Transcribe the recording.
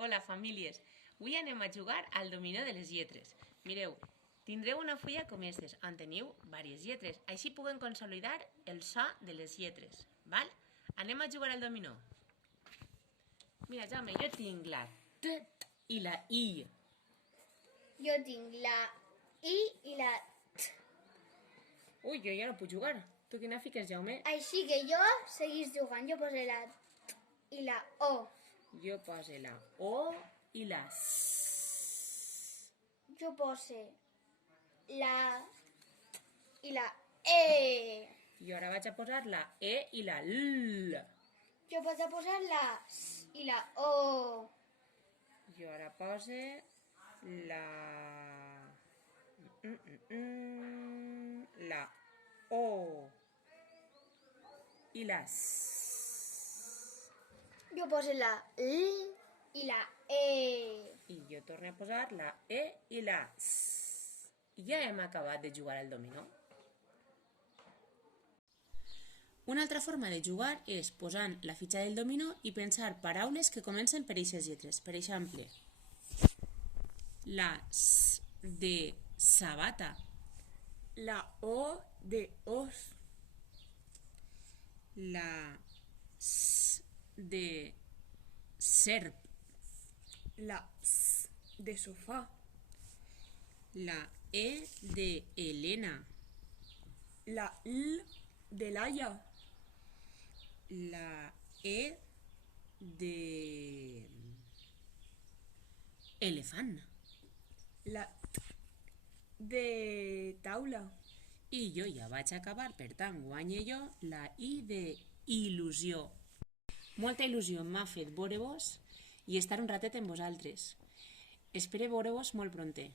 Hola, famílies. Avui anem a jugar al dominó de les lletres. Mireu, tindreu una fulla com aquestes, on teniu diverses lletres. Així puguem consolidar el so de les lletres. Val? Anem a jugar al dominó. Mira, Jaume, jo tinc la T i la I. Jo tinc la I i la T. Ui, jo ja no puc jugar. Tu quina fiques, Jaume? Així que jo seguís jugant. Jo posaré la T i la O. Jo poso la O i la S. Jo poso la T i la E. I ara vaig a posar la E i la L. Jo vaig a posar la S i la O. Jo ara poso la... la O i la S. Jo poso la L i la E. I jo torno a posar la E i la S. I ja hem acabat de jugar al dominó. Una altra forma de jugar és posant la fitxa del dominó i pensar paraules que comencen per aquestes lletres. Per exemple, la S de sabata, la O de os, la S de serp, la S de sofà, la E de Helena, la L de Laia, la E de elefant. la T de taula, I jo ja vaig acabar, per tant, guanyo jo la I de il·lusió. Molta il·lusió m'ha fet veure-vos i estar un ratet amb vosaltres. Espero veure-vos molt pronter.